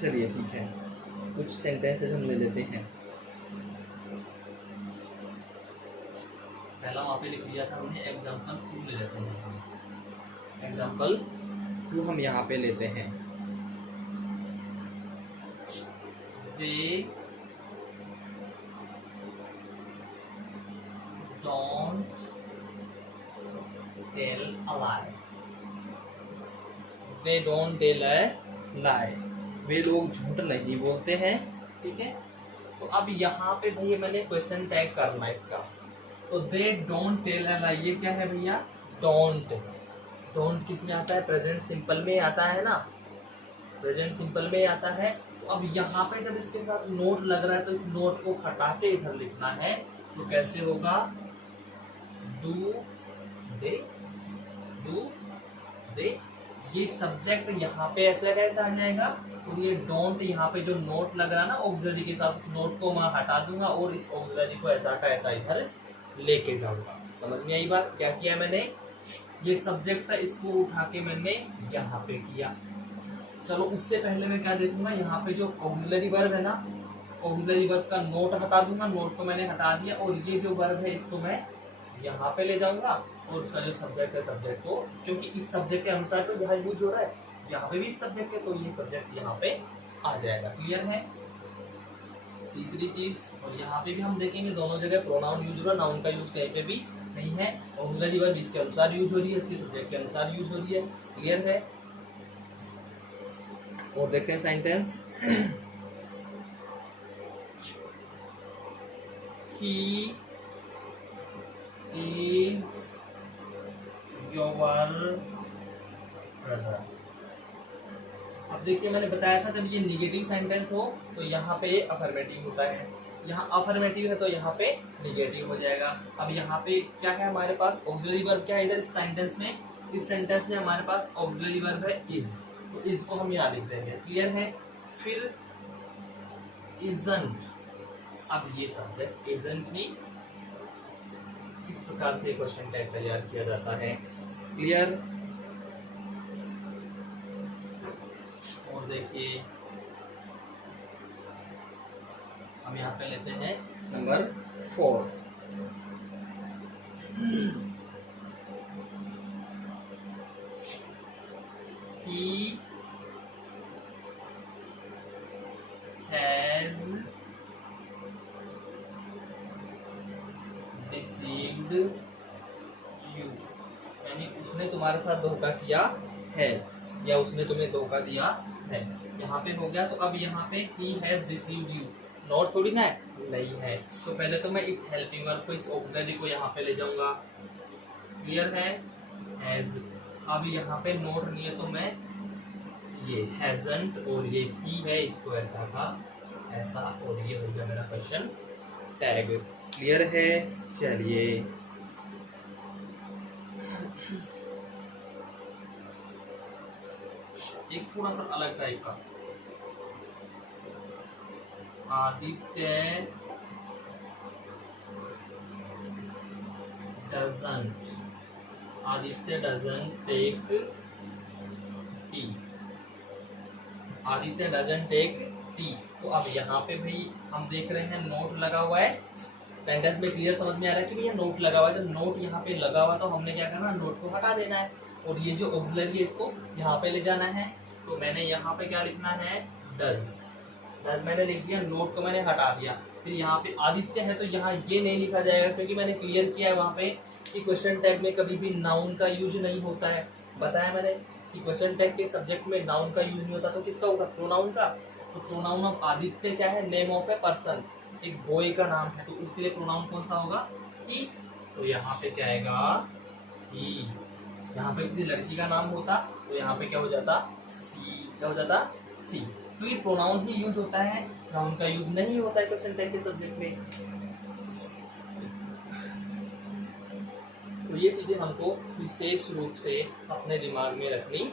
चलिए ठीक है, कुछ सेंटेंसेस हम ले लेते हैं। पहला वहाँ पे लिख दिया था हमने एग्जाम्पल 2 ले लेते हैं। एग्जाम्पल 2 हम यहाँ पे लेते हैं। They don't tell a lie. They don't tell a lie. वे लोग झूठ नहीं बोलते हैं। ठीक है, तो अब यहाँ पे भैया मैंने क्वेश्चन टैग करना है इसका। तो दे डोंट टेल अ लाई, ये क्या है भैया? डोंट। डोंट किस में आता है? प्रेजेंट सिंपल में आता है ना, प्रेजेंट सिंपल में आता है। तो अब यहाँ पे जब इसके साथ नोट लग रहा है तो इस नोट को हटा के इधर लिखना है। तो कैसे होगा? Do they, do they. ये सब्जेक्ट यहाँ पे ऐसा कैसा आ जाएगा? तो ये डोंट यहाँ पे जो नोट लग रहा है ना ऑक्सिलरी के साथ, उस नोट को मैं हटा दूंगा और इस ऑक्सिलरी को ऐसा का ऐसा इधर लेके जाऊंगा। समझ में आई बात? क्या किया मैंने? ये सब्जेक्ट था, इसको उठा के मैंने यहाँ पे किया। चलो उससे पहले मैं क्या देखूंगा, यहाँ पे जो ऑक्सिलरी वर्ब है ना, ऑक्सिलरी वर्ब का नोट हटा दूंगा। नोट को मैंने हटा दिया और ये जो वर्ब है इसको मैं यहाँ पे ले जाऊंगा और उसका जो सब्जेक्ट है, सब्जेक्ट को, क्योंकि इस सब्जेक्ट के अनुसार तो यहाँ यूज हो रहा है, यहाँ पे भी इस सब्जेक्ट है, तो ये सब्जेक्ट यहाँ पे आ जाएगा। क्लियर है? तीसरी चीज, और यहाँ पे भी हम देखेंगे दोनों जगह प्रोनाउन यूज हो रहा है, नाउन का यूज कहीं पे भी नहीं है। ऑक्सिलरी वर्ब इसके अनुसार यूज हो रही है, इसके सब्जेक्ट के अनुसार यूज हो रही है। क्लियर है? और देखते हैं sentence. He is your brother। अब देखिए मैंने बताया था जब ये निगेटिव सेंटेंस हो तो यहाँ पे अफर्मेटिव होता है, यहाँ अफर्मेटिव है तो यहाँ पे निगेटिव हो जाएगा। अब यहाँ पे क्या है हमारे पास? ऑक्सिलरी वर्ब क्या है इधर इस सेंटेंस में? इस सेंटेंस में हमारे पास ऑक्सिलरी वर्ब है इज, तो इसको हम यहाँ लिख देंगे। क्लियर है? फिर इजंट। अब ये सब्जेक्ट इजंट ही इस प्रकार से क्वेश्चन टैग तैयार किया जाता है। क्लियर? और देखिए हम यहाँ पे लेते हैं number 4। He has deceived you, यानी उसने तुम्हारे साथ धोखा किया है या उसने तुम्हें धोखा दिया है। यहाँ पे हो गया। तो अब यहाँ पे he has deceived you, not थोड़ी ना है, नहीं है। तो पहले तो मैं इस हेल्पिंग वर्ब को, इस ऑक्सिलरी को यहाँ पे ले जाऊंगा। क्लियर है? हैज। अब यहाँ पे नोट नहीं है तो मैं ये हैजंट और ये ही है, इसको ऐसा था ऐसा, और ये हो गया मेरा क्वेश्चन टैग। क्लियर है? चलिए एक थोड़ा सा अलग टाइप का। Aditya doesn't, Aditya doesn't take tea, Aditya doesn't take tea. तो अब यहाँ पे भी हम देख रहे हैं नोट लगा हुआ है। सेंटेंस में क्लियर समझ में आ रहा है कि भैया नोट लगा हुआ है। जब नोट यहाँ पे लगा हुआ तो हमने क्या करना, नोट को हटा देना है और ये जो ऑक्सिलरी है इसको यहाँ पे ले जाना है। तो मैंने यहाँ पे क्या लिखना है? डज। डज मैंने लिख दिया, नोट को मैंने हटा दिया। फिर यहाँ पे आदित्य है तो यहाँ ये नहीं लिखा जाएगा क्योंकि मैंने क्लियर किया है वहाँ पे कि क्वेश्चन टैग में कभी भी नाउन का यूज नहीं होता है। बताया मैंने कि क्वेश्चन टैग के सब्जेक्ट में नाउन का यूज नहीं होता, तो किसका होगा? प्रोनाउन का। तो प्रोनाउन ऑफ आदित्य क्या है? नेम ऑफ ए पर्सन, एक बॉय का नाम है, तो उसके लिए प्रोनाउन कौन सा होगा? ही। तो यहाँ पे क्या आएगा? ही। यहाँ पे किसी लड़की का नाम होता तो यहाँ पे क्या हो जाता? सी। क्या हो जाता? सी। तो ये प्रोनाउन ही यूज होता है, नाउन का यूज नहीं होता है क्वेश्चन टैग के सब्जेक्ट में। तो ये चीजें हमको विशेष रूप से अपने दिमाग में रखनी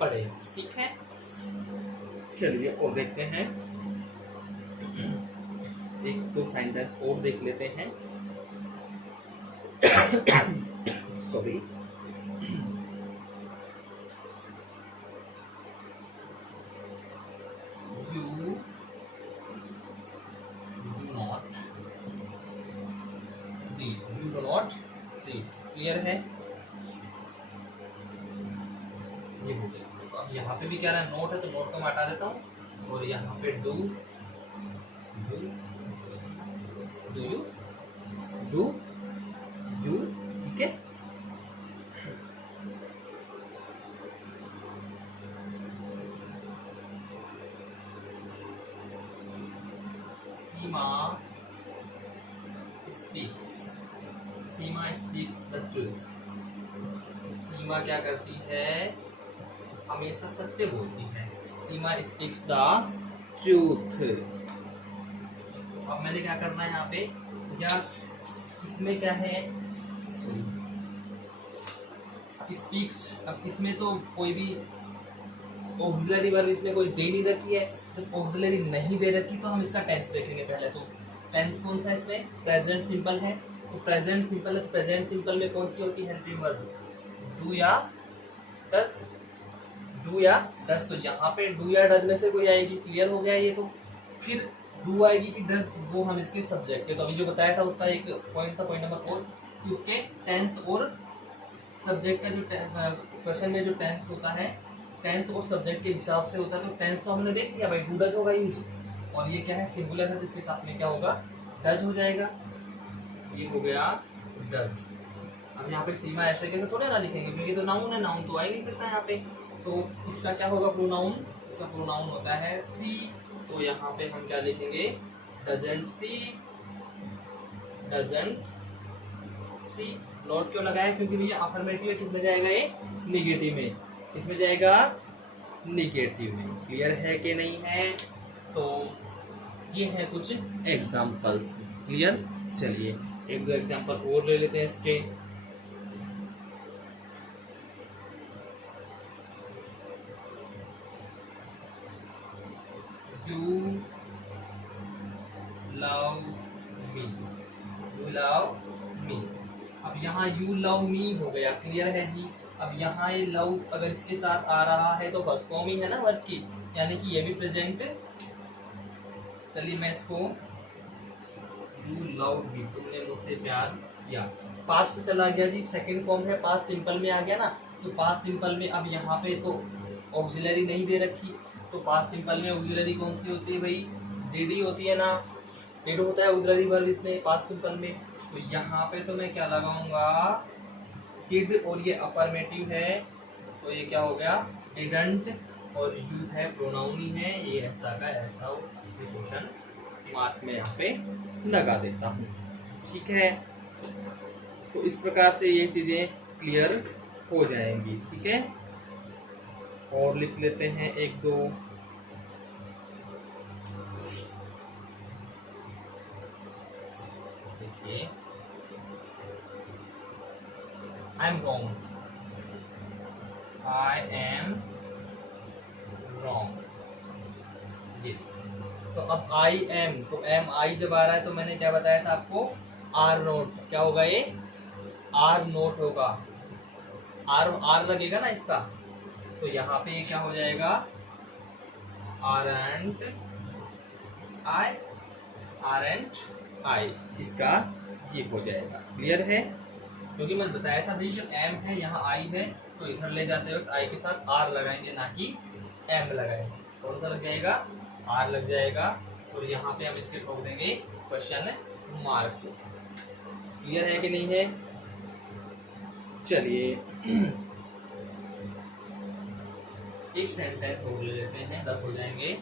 पड़ेगी। ठीक है? चलिए और देखते हैं, एक दो सेंटेंस और देख लेते हैं। सॉरी। क्लियर है? ये हो गया। तो अब यहाँ पे भी क्या रहा है, नोट है, तो नोट को मैं हटा देता हूँ और यहाँ पे डू यू ठीक है। सीमा स्पीक्स द ट्रूथ। सीमा क्या करती है, हमेशा सत्य बोलती है। सीमा स्पीक्स द ट्रूथ। अब मैंने क्या करना है यहाँ पे, या इसमें क्या है, स्पीक्स। अब इसमें तो कोई भी ऑक्सिलरी वर्ब इसमें कोई दे नहीं रखी है, तो ऑक्सिलरी नहीं दे रखी तो हम इसका टेंस देखेंगे पहले। तो टेंस कौन सा है इसमें, प्रेजेंट सिंपल है, तो प्रेजेंट सिंपल है, तो प्रेजेंट सिंपल में कौन सी होती है हेल्पिंग वर्ब, डू या डज। डू या डज, तो यहाँ पे डू या डज में से कोई आएगी, क्लियर हो गया ये। तो फिर डू आएगी कि डज, वो हम इसके सब्जेक्ट है। तो अभी जो बताया था उसका एक पॉइंट था, पॉइंट नंबर 4, कि उसके टेंस और सब्जेक्ट का जो क्वेश्चन में जो टेंस होता है, टेंस और सब्जेक्ट के हिसाब से होता है। तो टेंस तो हमने देख लिया भाई, डू डज होगा यूज, और ये क्या है, सिंगुलर है, तो इसके साथ में क्या होगा, डज हो जाएगा। ये हो गया डज। अब यहाँ पे सीमा ऐसे कैसे थोड़े ना लिखेंगे, क्योंकि तो नाउन है, नाउन तो आ ही नहीं सकता यहाँ पे। तो इसका क्या होगा प्रोनाउन, इसका प्रोनाउन होता है सी। तो यहाँ पे हम क्या लिखेंगे, doesn't see, doesn't see. Note क्यों लगाया, क्योंकि भैया अफर्मेटिव है, किसमें जाएगा ये, निगेटिव में, इसमें जाएगा निगेटिव में। क्लियर है कि नहीं है? तो ये है कुछ एग्जांपल्स। क्लियर? चलिए एक दो एग्जांपल और ले लेते हैं इसके। You love me, you love me. अब यहाँ यू लव मी हो गया, क्लियर है जी। अब यहाँ ये लव अगर इसके साथ आ रहा है तो फर्स्ट फॉर्म ही है ना वर्ब की, यानी कि ये भी प्रेजेंट। चलिए मैं इसको, यू लव मी, तुमने मुझसे प्यार किया, पास्ट चला गया जी, सेकंड फॉर्म है, पास्ट सिंपल में आ गया ना। तो पास्ट सिंपल में अब यहाँ पे तो ऑक्सिलरी नहीं दे रखी, तो पास्ट सिंपल में ऑक्सिलरी कौन सी होती है भाई, डीडी होती है ना, डिड होता है ऑक्सिलरी वर्ब इसमें पास्ट सिंपल में। तो यहाँ पे तो मैं क्या लगाऊंगा, डिड, और ये अफर्मेटिव है, तो ये क्या हो गया, डिडंट, और यू है प्रोनाउन ही है, ये ऐसा का ऐसा क्वेश्चन मार्क में यहाँ पे लगा देता हूँ। ठीक है, तो इस प्रकार से ये चीजें क्लियर हो जाएंगी। ठीक है, और लिख लेते हैं एक दो। देखिए, I am wrong, I am wrong. तो अब आई एम, तो एम आई जब आ रहा है तो मैंने क्या बताया था आपको, आर नोट। क्या होगा ये, आर नोट होगा, आर आर लगेगा ना इसका, तो यहाँ पे ये क्या हो जाएगा, are and I, are and I, इसका ये हो जाएगा। क्लियर है? क्योंकि मैंने बताया था भाई जब एम है यहाँ आई है, तो इधर ले जाते वक्त आई के साथ आर लगाएंगे, ना कि एम लगाएंगे। कौन सा लग जाएगा, आर लग जाएगा, और यहाँ पे हम इसके ठोक देंगे क्वेश्चन मार्क। क्लियर है कि नहीं है? चलिए एक सेंटेंस और ले लेते हैं, 10 हो जाएंगे।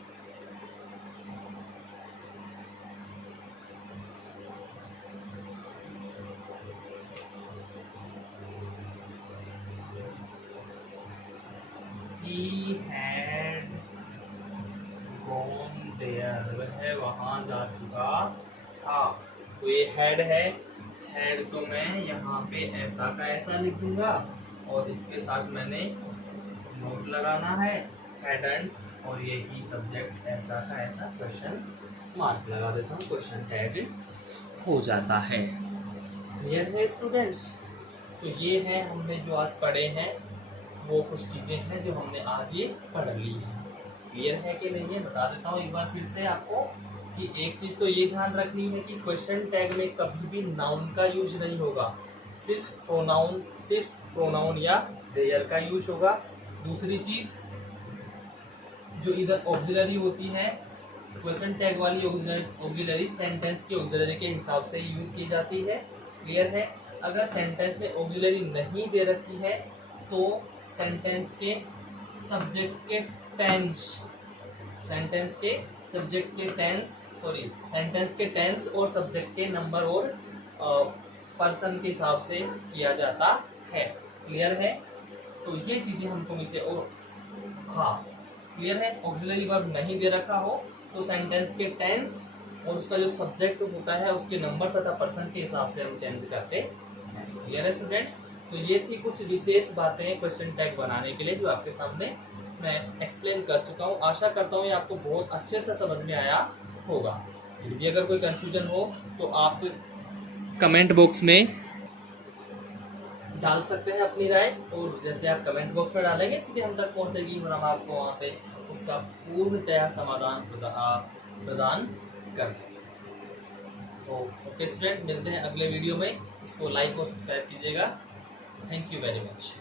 He had gone there, वह वहां जा चुका था। तो ये हैड है, हैड तो मैं यहाँ पे ऐसा का ऐसा लिख दूंगा, और इसके साथ मैंने नोट लगाना है, हैडंट, और ये ही सब्जेक्ट ऐसा का ऐसा क्वेश्चन मार्क लगा देता हूँ, क्वेश्चन टैग हो जाता है। क्लियर है स्टूडेंट्स? तो ये है हमने जो आज पढ़े हैं, वो कुछ चीज़ें हैं जो हमने आज ये पढ़ ली है। क्लियर है कि नहीं है? बता देता हूँ एक बार फिर से आपको कि एक चीज़ तो ये ध्यान रखनी है कि क्वेश्चन टैग में कभी भी नाउन का यूज नहीं होगा, सिर्फ प्रोनाउन या देयर का यूज होगा। दूसरी चीज जो इधर ऑक्सिलरी होती है, क्वेश्चन टैग वाली ऑक्सिलरी सेंटेंस की ऑक्सिलरी के हिसाब से यूज की जाती है। क्लियर है? अगर सेंटेंस में ऑक्सिलरी नहीं दे रखी है तो सेंटेंस के सब्जेक्ट के टेंस और सब्जेक्ट के नंबर और पर्सन के हिसाब से किया जाता है। क्लियर है? तो ये चीजें हमको मिसे और हाँ क्लियर है, ऑक्सिलरी वर्ब नहीं दे रखा हो तो सेंटेंस के टेंस और उसका जो सब्जेक्ट होता है उसके नंबर तथा पर्सन के हिसाब से हम चेंज करते हैं। क्लियर है स्टूडेंट्स? तो ये थी कुछ विशेष बातें क्वेश्चन टैग बनाने के लिए जो आपके सामने मैं एक्सप्लेन कर चुका हूँ। आशा करता हूँ ये आपको बहुत अच्छे से समझ में आया होगा। फिर भी अगर कोई कंफ्यूजन हो तो आप कमेंट बॉक्स में डाल सकते हैं अपनी राय, और जैसे आप कमेंट बॉक्स में डालेंगे सीधे हम तक पहुंचेगी और हम आपको वहाँ पे उसका पूर्णतया समाधान प्रदान कर देंगे। सो ओके स्टूडेंट, मिलते हैं अगले वीडियो में। इसको लाइक और सब्सक्राइब कीजिएगा। Thank you very much.